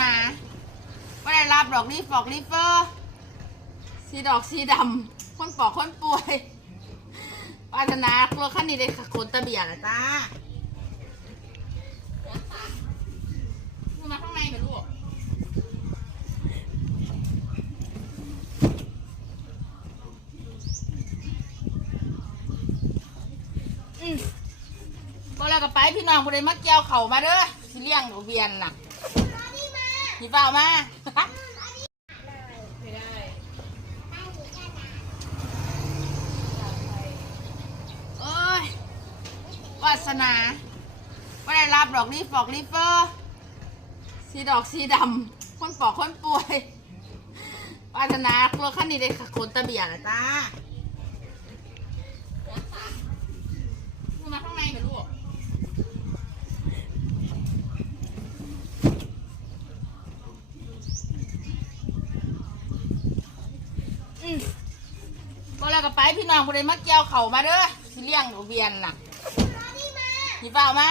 นาไม่ได้รับดอกรีฟอกรีเฟอร์สีดอกสีดำคนปอกคนป่วยปาถนาครัวขั้นนี้ได้ขนตะเบียร์นะจ้ามาข้างในไหมลูกพอแล้วก็ไปพี่น้องคนใดมาเกี่ยวเข่ามาเด้อสิเลี้ยงเวียนน่ะนี่เปล่ามาไม่ได้เอ้ยวาสนาไม่ได้รับดอกรีฟอกรีเฟอร์สีดอกสีดำคนปอกคนป่วยปาถนาครัวขั้นนี้ได้ขนตะเบียร์นะจ้ามาข้างในไหมลูกพอแล้วก็ไปพี่น้องคนใดมาเกี่ยวเข่ามาเด้อสิเลี้ยงเวียนน่ะนี่เปล่ามา